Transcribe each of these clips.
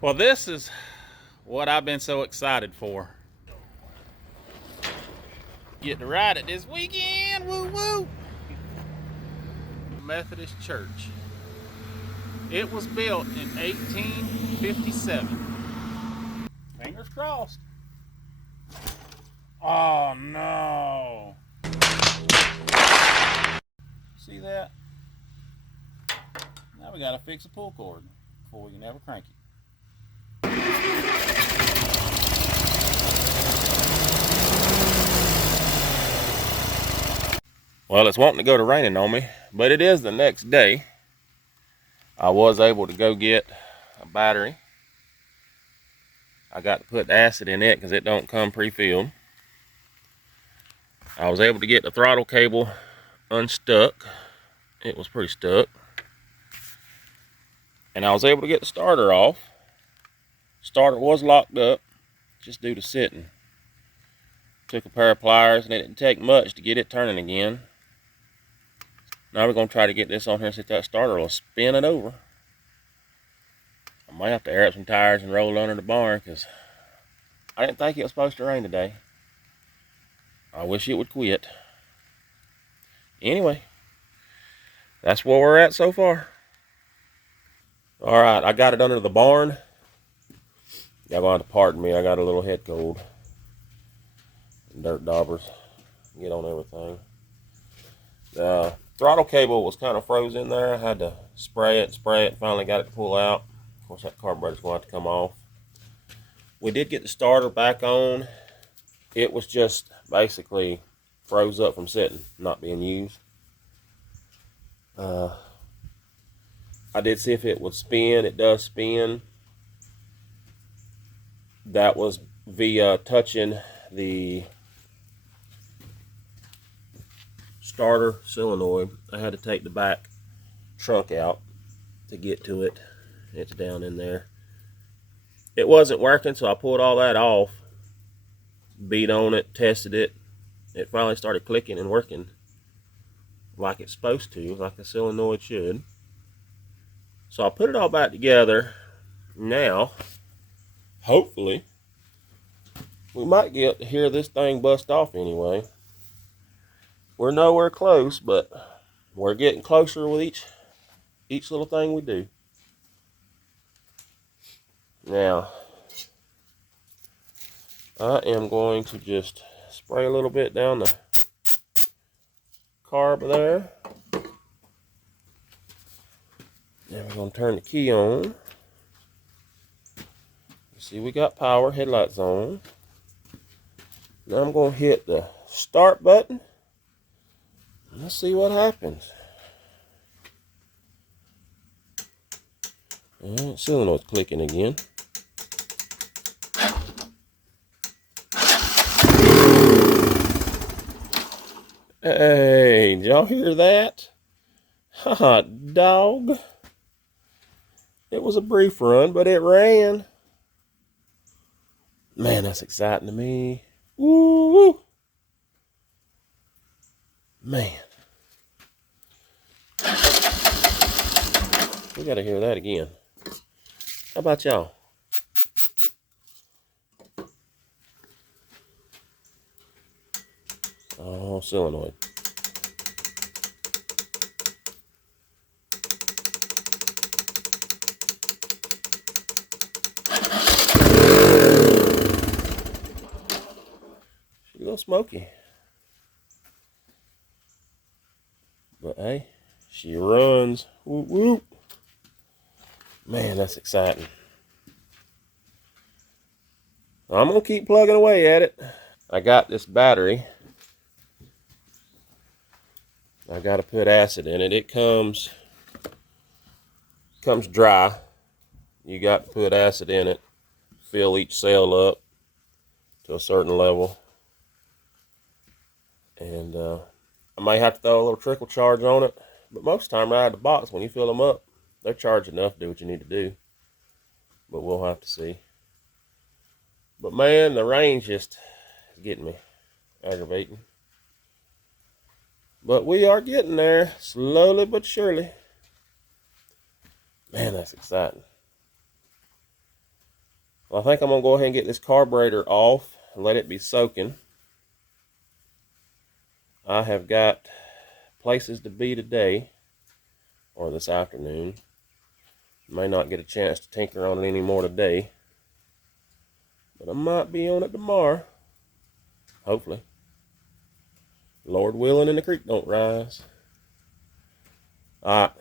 Well, this is what I've been so excited for. Get to ride it this weekend. Woo woo! Methodist Church. It was built in 1857. Fingers crossed. Oh no! See that? Now we gotta fix a pull cord before we can ever crank it. Well, it's wanting to go to raining on me, but it is the next day. I was able to go get a battery. I got to put acid in it because it don't come pre-filled. I was able to get the throttle cable unstuck. It was pretty stuck. And I was able to get the starter off. Starter was locked up just due to sitting. Took a pair of pliers and it didn't take much to get it turning again. Now we're going to try to get this on here and see if that starter will spin it over. I might have to air up some tires and roll under the barn because I didn't think it was supposed to rain today. I wish it would quit. Anyway, that's where we're at so far. Alright, I got it under the barn. Y'all gonna have to pardon me, I got a little head cold. Dirt daubers get on everything. The throttle cable was kind of froze in there. I had to spray it, finally got it to pull out. Of course, that carburetor's going to have to come off. We did get the starter back on. It was just basically froze up from sitting, not being used. I did see if it would spin. It does spin. That was via touching the starter solenoid. I had to take the back trunk out to get to it. It's down in there. It wasn't working, so I pulled all that off, beat on it, tested it. It finally started clicking and working like it's supposed to, like a solenoid should. So I put it all back together. Now, hopefully, we might get to hear this thing bust off anyway. We're nowhere close, but we're getting closer with each little thing we do. Now, I am going to just spray a little bit down the carb there. And we're going to turn the key on. You see, we got power, headlights on. Now I'm going to hit the start button. Let's see what happens. Alright, solenoid's clicking again. Hey, did y'all hear that? Hot dog. It was a brief run, but it ran. Man, that's exciting to me. Woo! Man. We gotta hear that again. How about y'all? Oh, solenoid. She's a little smoky. But hey, she runs. Whoop, whoop. Man, that's exciting. I'm going to keep plugging away at it. I got this battery. I got to put acid in it. It comes dry. You got to put acid in it. Fill each cell up to a certain level. And I might have to throw a little trickle charge on it. But most of the time right out of the box, when you fill them up, they're charged enough to do what you need to do. But we'll have to see. But man, the rain's just getting me. Aggravating. But we are getting there, slowly but surely. Man, that's exciting. Well, I think I'm going to go ahead and get this carburetor off and let it be soaking. I have got places to be today, or this afternoon. May not get a chance to tinker on it anymore today, but I might be on it tomorrow. Hopefully. Lord willing and the creek don't rise. Alright,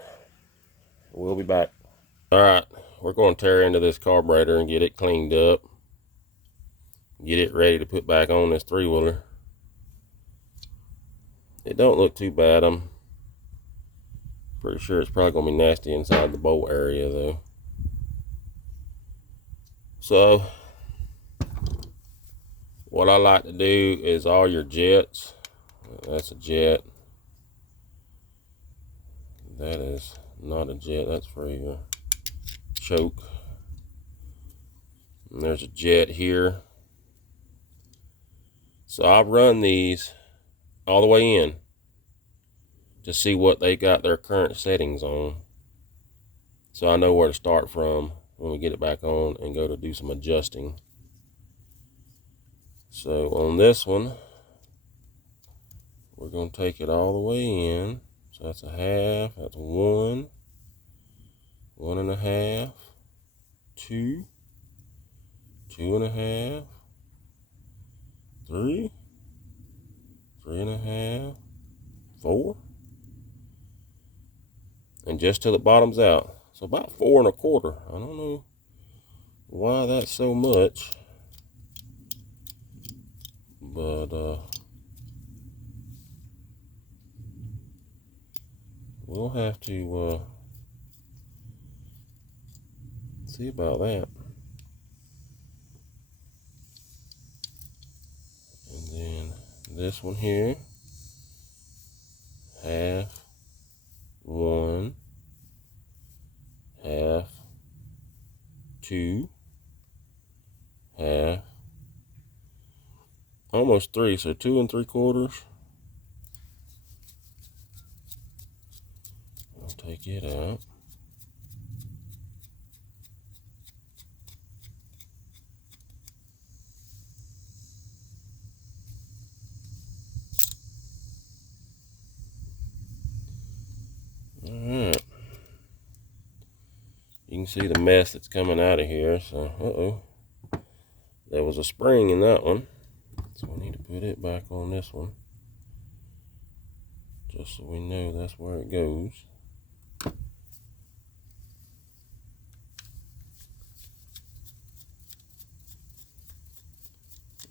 we'll be back. Alright, we're going to tear into this carburetor and get it cleaned up. Get it ready to put back on this three-wheeler. It don't look too bad. I'm pretty sure it's probably going to be nasty inside the bolt area though. So, what I like to do is all your jets. That's a jet. That is not a jet, that's for your choke. And there's a jet here. So I've run these all the way in to see what they got their current settings on, so I know where to start from when we get it back on and go to do some adjusting. So on this one, we're going to take it all the way in. So that's a half, that's one, 1.5, 2, 2.5, 3, 3.5, 4, and just till it bottoms out. So about 4.25. I don't know why that's so much, but we'll have to see about that. And then this one here, half, 1, half, 2, half, almost 3, so 2.75. I'll take it out. Alright. You can see the mess that's coming out of here. So, there was a spring in that one. So we need to put it back on this one, just so we know that's where it goes.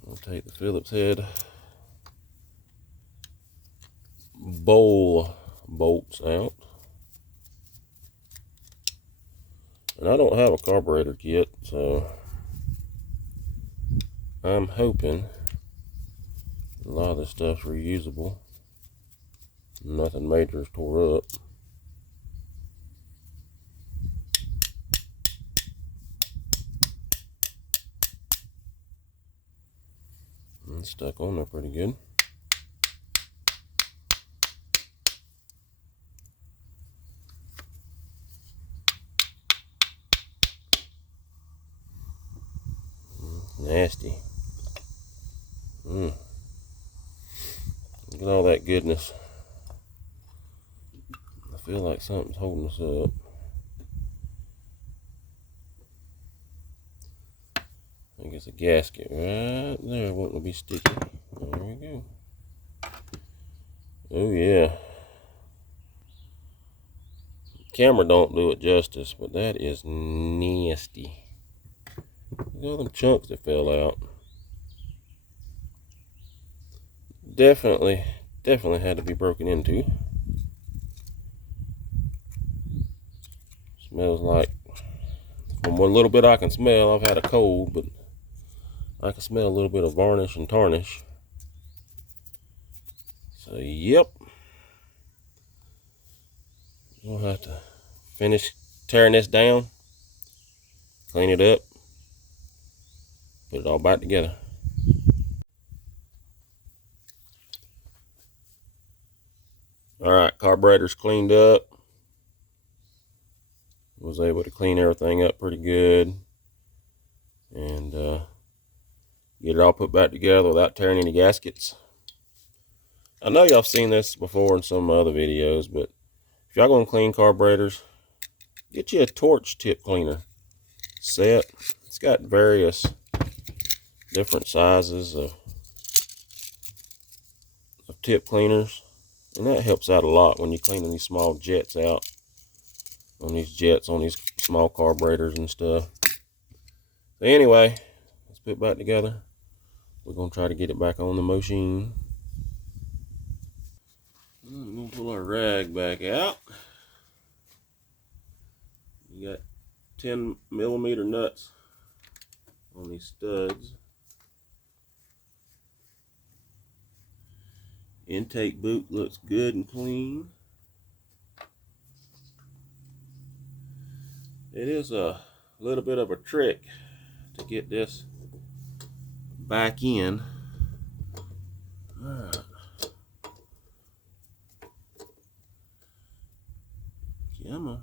I'll take the Phillips head bowl bolts out. And I don't have a carburetor kit, so I'm hoping a lot of this stuff's reusable. Nothing major is tore up. And it's stuck on there pretty good. Nasty. Look at all that goodness. I feel like something's holding us up. I think it's a gasket right there wanting to be sticky. There we go. Oh yeah. Camera don't do it justice, but that is nasty. Look at all them chunks that fell out. Definitely had to be broken into. Smells like, from what little bit I can smell, I've had a cold, but I can smell a little bit of varnish and tarnish. So yep, we'll have to finish tearing this down, clean it up, put it all back together. Alright, carburetor's cleaned up. Was able to clean everything up pretty good. and get it all put back together without tearing any gaskets. I know y'all have seen this before in some other videos, but if y'all gonna clean carburetors, get you a torch tip cleaner set. It's got various different sizes of tip cleaners, and that helps out a lot when you're cleaning these small jets out on these small carburetors and stuff. So anyway, let's put it back together. We're gonna try to get it back on the machine. I'm gonna pull our rag back out. You got 10mm nuts on these studs. Intake boot looks good and clean. It is a little bit of a trick to get this back in. All right. Come on.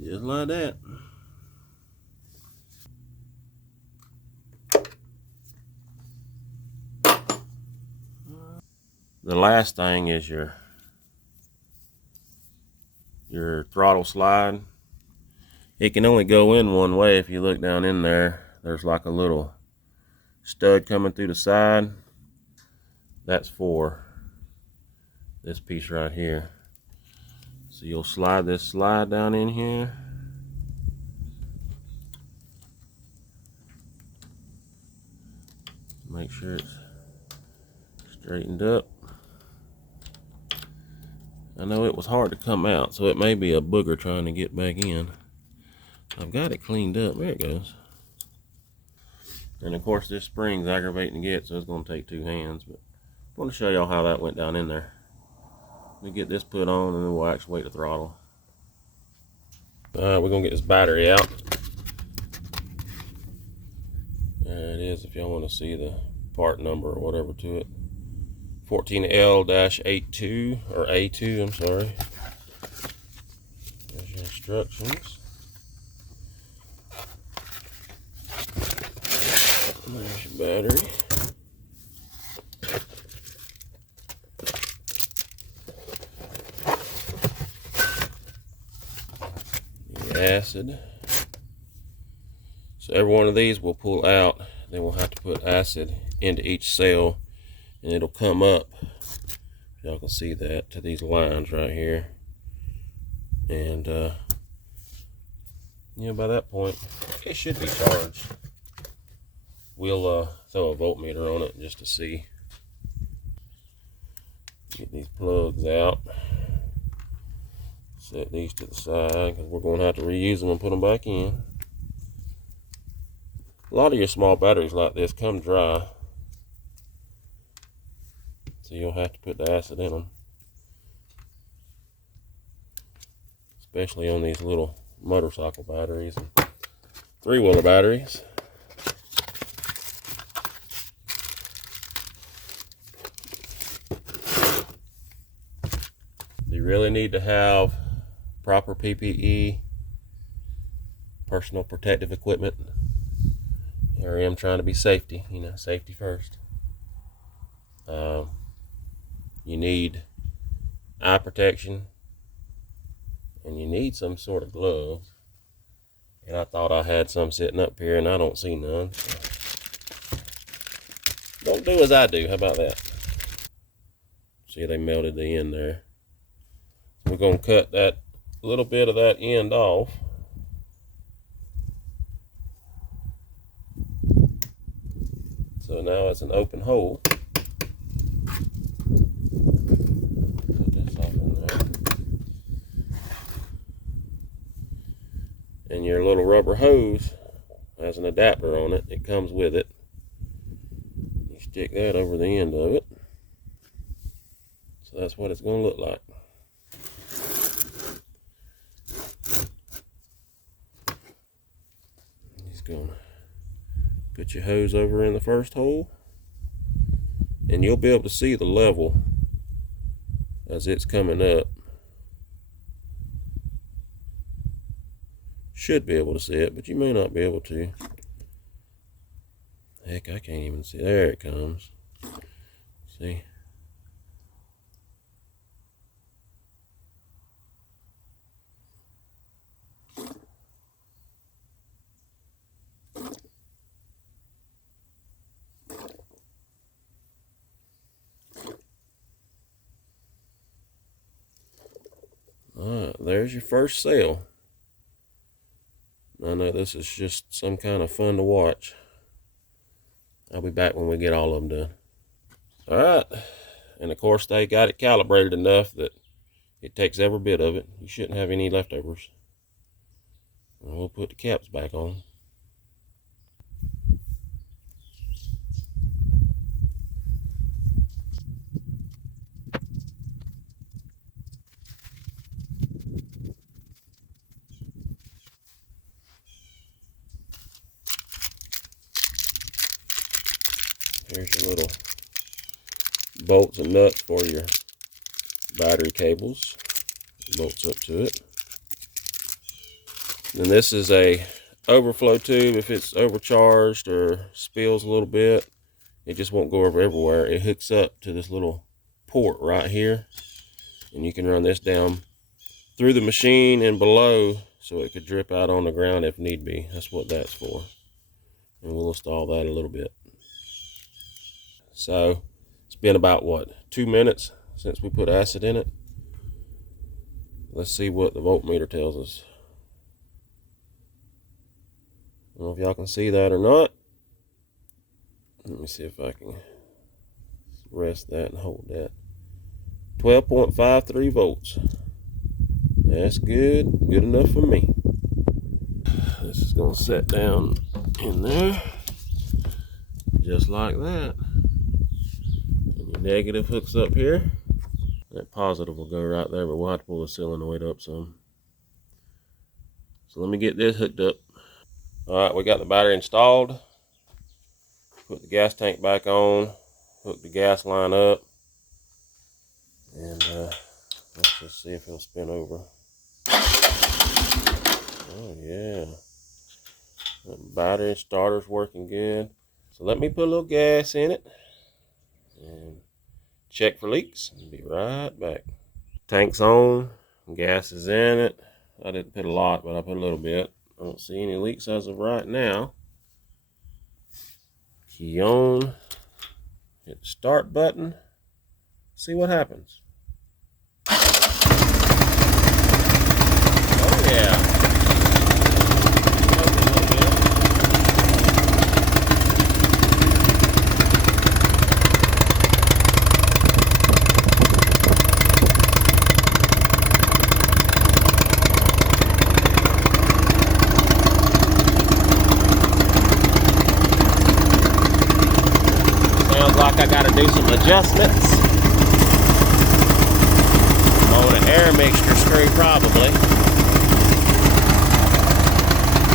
Just like that. The last thing is your throttle slide. It can only go in one way. If you look down in there, there's like a little stud coming through the side. That's for this piece right here. So you'll slide this slide down in here. Make sure it's straightened up. I know it was hard to come out, so it may be a booger trying to get back in. I've got it cleaned up. There it goes. And of course this spring's aggravating to get, so it's going to take two hands. But I want to show y'all how that went down in there. We get this put on and then we'll actuate the throttle. Alright, we're going to get this battery out. There it is if y'all want to see the part number or whatever to it. 14L-82, or A2, I'm sorry. There's your instructions. There's your battery. The acid. So every one of these will pull out. Then we'll have to put acid into each cell, and it'll come up. Y'all can see that to these lines right here. And yeah, by that point it should be charged. We'll throw a voltmeter on it just to see. Get these plugs out. Set these to the side because we're going to have to reuse them and put them back in. A lot of your small batteries like this come dry, so you'll have to put the acid in them, especially on these little motorcycle batteries and three-wheeler batteries. You really need to have proper PPE, personal protective equipment. Here I am trying to be safety, you know, safety first. You need eye protection, and you need some sort of gloves. And I thought I had some sitting up here, and I don't see none. So don't do as I do. How about that? See, they melted the end there. So we're going to cut that little bit of that end off. So now it's an open hole. Put this off in there. And your little rubber hose has an adapter on it. It comes with it. You stick that over the end of it. So that's what it's going to look like. gonna put your hose over in the first hole, and you'll be able to see the level as it's coming up. Should be able to see it, but you may not be able to. Heck, I can't even see. There it comes. See? Alright, there's your first sale. I know this is just some kind of fun to watch. I'll be back when we get all of them done. Alright, and of course they got it calibrated enough that it takes every bit of it. You shouldn't have any leftovers. And we'll put the caps back on. Here's your little bolts and nuts for your battery cables. Bolts up to it. And this is a overflow tube. If it's overcharged or spills a little bit, it just won't go over everywhere. It hooks up to this little port right here, and you can run this down through the machine and below so it could drip out on the ground if need be. That's what that's for. And we'll install that in a little bit. So it's been about, what, 2 minutes since we put acid in it. Let's see what the voltmeter tells us. I don't know if y'all can see that or not. Let me see if I can rest that and hold that. 12.53 volts. That's good. Good enough for me. This is going to set down in there. Just like that. And your negative hooks up here. That positive will go right there, but we'll have to pull the solenoid up some. So let me get this hooked up. Alright, we got the battery installed. Put the gas tank back on. Hook the gas line up. And let's just see if he'll spin over. Oh yeah. The battery and starter's working good. So let me put a little gas in it. And check for leaks. I'll be right back. Tank's on. Gas is in it. I didn't put a lot, but I put a little bit. I don't see any leaks as of right now. Key on. Hit the start button. See what happens. Oh yeah. Sounds like I gotta do some adjustments on an air mixture screw probably.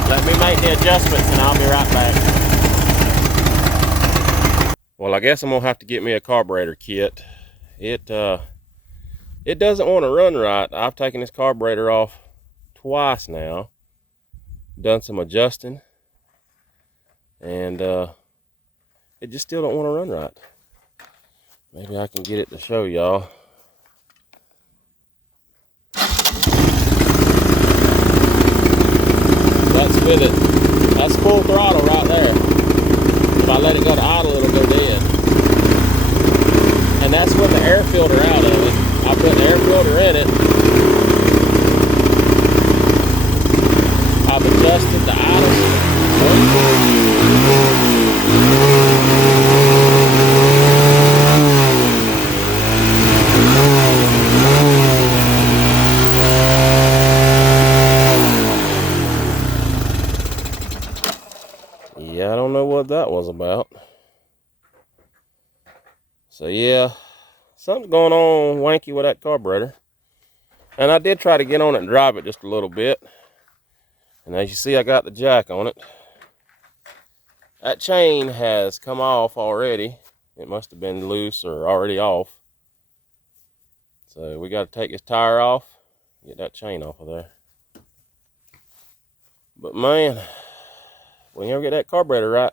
Let me make the adjustments and I'll be right back. Well, I guess I'm gonna have to get me a carburetor kit. It doesn't want to run right. I've taken this carburetor off twice now. Done some adjusting. And it just still don't want to run right. Maybe I can get it to show y'all. That's with it. That's full throttle right there. If I let it go to idle, it'll go dead. And that's with the air filter out of it. I put the air filter in it. I've adjusted the idle. Yeah, I don't know what that was about. So yeah, something's going on wanky with that carburetor. And I did try to get on it and drive it just a little bit. And as you see, I got the jack on it. That chain has come off already. It must have been loose or already off. So we got to take this tire off, get that chain off of there. But man, when you ever get that carburetor right,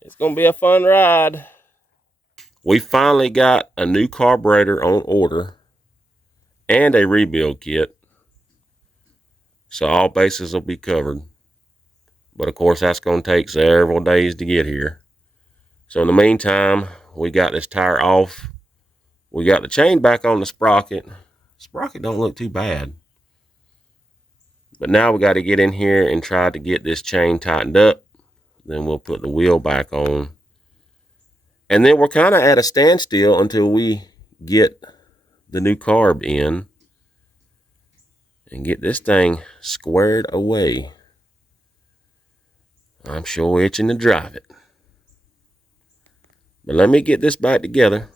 it's going to be a fun ride. We finally got a new carburetor on order and a rebuild kit. So all bases will be covered. But of course, that's going to take several days to get here. So in the meantime, we got this tire off. We got the chain back on the sprocket. Sprocket don't look too bad. But now we got to get in here and try to get this chain tightened up. Then we'll put the wheel back on. And then we're kind of at a standstill until we get the new carb in and get this thing squared away. I'm sure itching to drive it. But let me get this back together.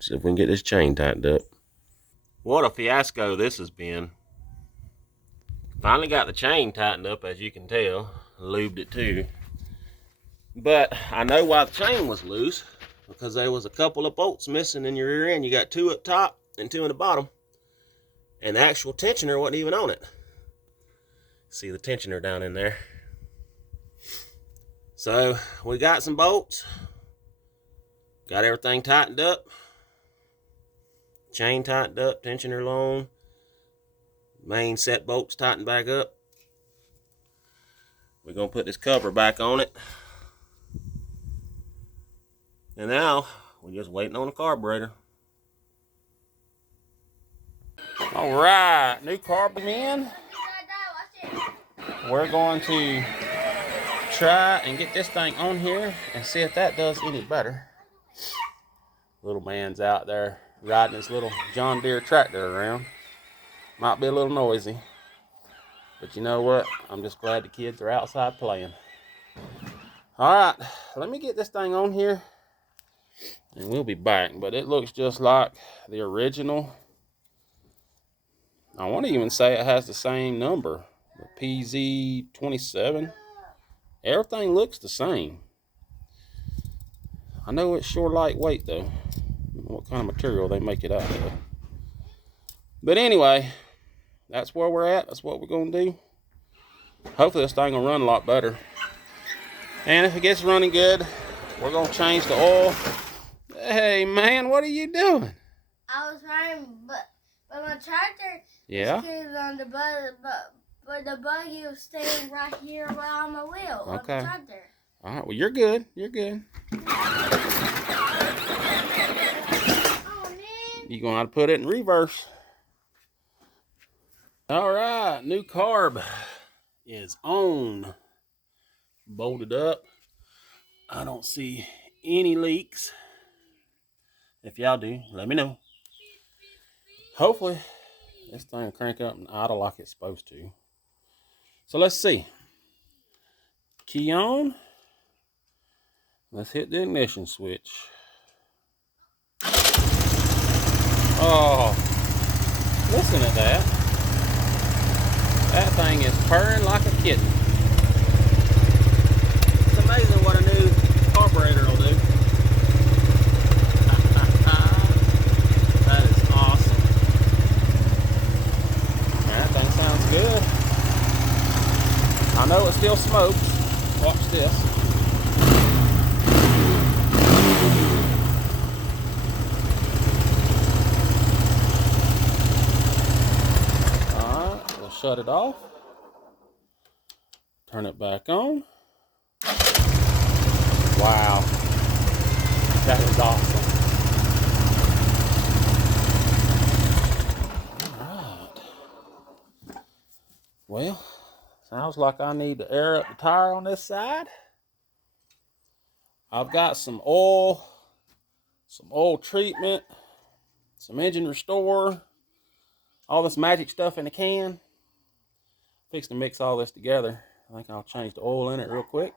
See if we can get this chain tightened up. What a fiasco this has been. Finally got the chain tightened up, as you can tell. Lubed it too. But I know why the chain was loose. Because there was a couple of bolts missing in your rear end. You got 2 up top and 2 in the bottom. And the actual tensioner wasn't even on it. See the tensioner down in there. So we got some bolts. Got everything tightened up. Chain tightened up, tensioner long. Main set bolts tightened back up. We're going to put this cover back on it. And now we're just waiting on the carburetor. All right, new carb in. We're going to try and get this thing on here and see if that does any better. Little man's out there riding his little John Deere tractor around. Might be a little noisy, but you know what? I'm just glad the kids are outside playing. All right, let me get this thing on here and we'll be back. But it looks just like the original. I want to even say it has the same number, the PZ27. Everything looks the same. I know it's sure lightweight though. I don't know what kind of material they make it out of. But anyway, that's where we're at. That's what we're going to do. Hopefully this thing will run a lot better. And if it gets running good, we're going to change the oil. Hey man, what are you doing? I was trying, but my tractor yeah is on the bug, but the buggy was staying right here on my wheel of the tractor. All right, well you're good. You're good. Oh man. You're going to have to put it in reverse. All right, new carb is on. Bolted up. I don't see any leaks. If y'all do, let me know. Hopefully this thing will crank up and idle like it's supposed to. So let's see. Key on. Let's hit the ignition switch. Oh, listen to that. That thing is purring like a kitten. It's amazing what a new carburetor will do. That is awesome. That thing sounds good. I know it still smokes. Watch this. Alright, we'll shut it off. Turn it back on. Wow. That is awesome. Alright. Well, sounds like I need to air up the tire on this side. I've got some oil treatment, some engine restore, all this magic stuff in a can. Fixing to mix all this together. I think I'll change the oil in it real quick.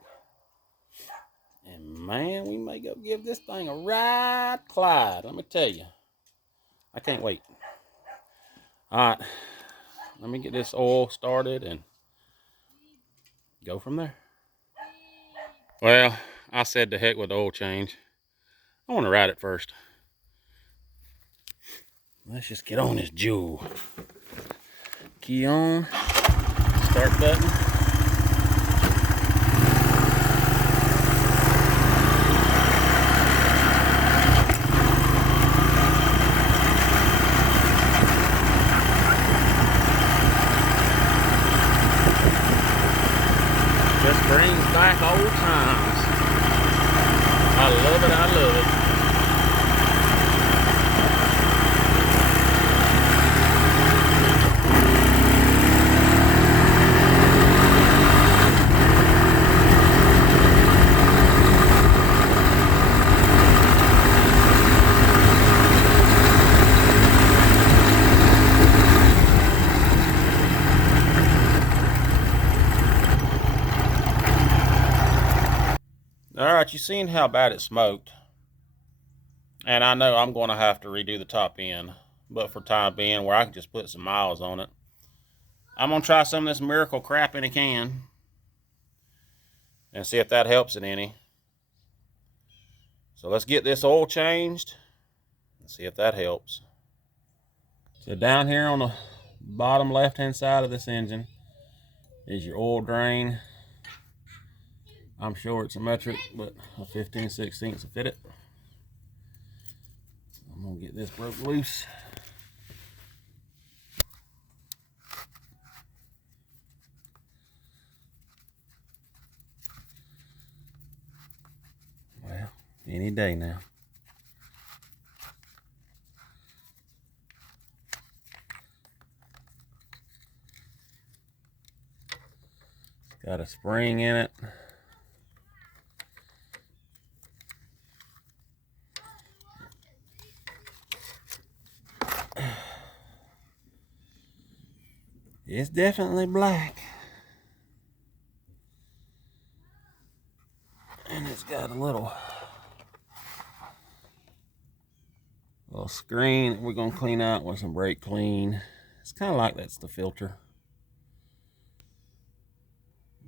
And man, we may go give this thing a right Clyde. Let me tell you. I can't wait. Alright, let me get this oil started and go from there. Well, I said to heck with the oil change. I want to ride it first. Let's just get on this jewel. Key on. Start button. Just brings back old times. I love it, I love it. Alright, you seen how bad it smoked. And I know I'm going to have to redo the top end. But for time being, where I can just put some miles on it, I'm going to try some of this Miracle crap in a can. And see if that helps it any. So let's get this oil changed. And see if that helps. So down here on the bottom left-hand side of this engine is your oil drain. I'm sure it's a metric, but a 15/16 will fit it. I'm gonna get this broke loose. Well, any day now. Got a spring in it. It's definitely black. And it's got a little screen that we're gonna clean out with some brake clean. It's kind of like that's the filter.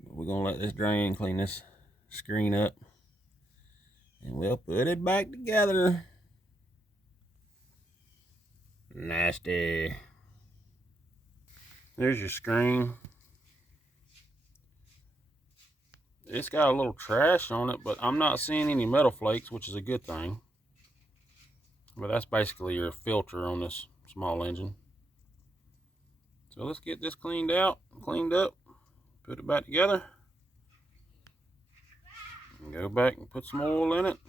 We're gonna let this drain clean this screen up. And we'll put it back together. Nasty. There's your screen. It's got a little trash on it, but I'm not seeing any metal flakes, which is a good thing. But that's basically your filter on this small engine. So let's get this cleaned out, cleaned up, put it back together. And go back and put some oil in it.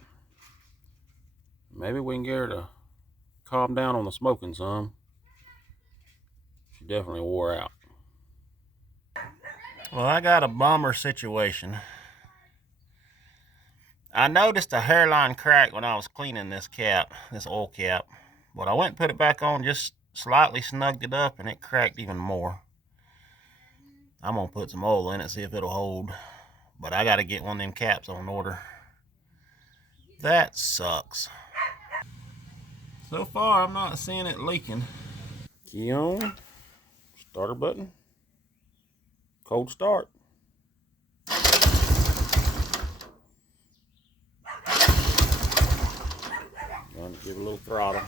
Maybe we can get her to calm down on the smoking some. She definitely wore out. Well, I got a bummer situation. I noticed a hairline crack when I was cleaning this cap, this oil cap. But I went and put it back on, just slightly snugged it up, and it cracked even more. I'm going to put some oil in it, see if it'll hold. But I got to get one of them caps on order. That sucks. So far, I'm not seeing it leaking. Key on. Starter button. Cold start. Going to give it a little throttle.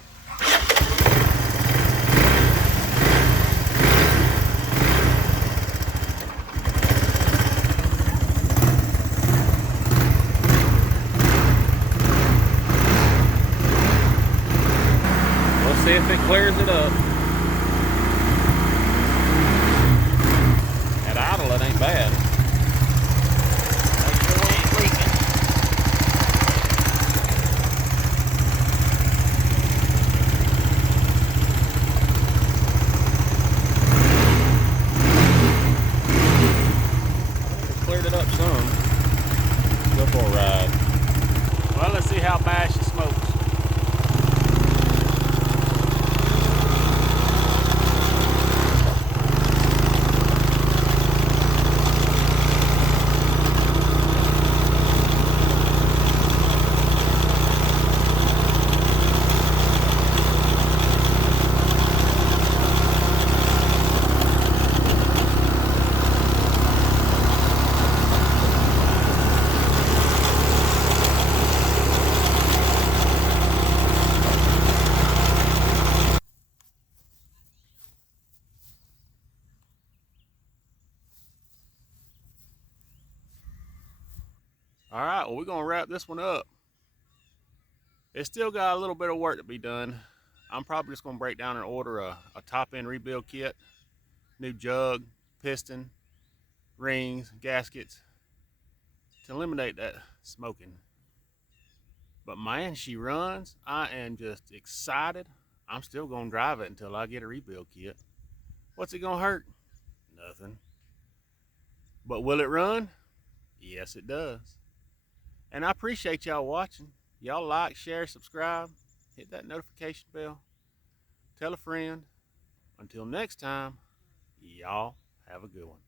Let's see if it clears it up. At idle, it ain't bad. Make sure we ain't leaking. Cleared it up some. Go for a ride. Well, let's see how bad she smokes. All right, well, we're gonna wrap this one up. It's still got a little bit of work to be done. I'm probably just gonna break down and order a top end rebuild kit, new jug, piston, rings, gaskets, to eliminate that smoking. But man, she runs. I am just excited. I'm still gonna drive it until I get a rebuild kit. What's it gonna hurt? Nothing. But will it run? Yes, it does. And I appreciate y'all watching. Y'all like, share, subscribe, hit that notification bell, tell a friend. Until next time, y'all have a good one.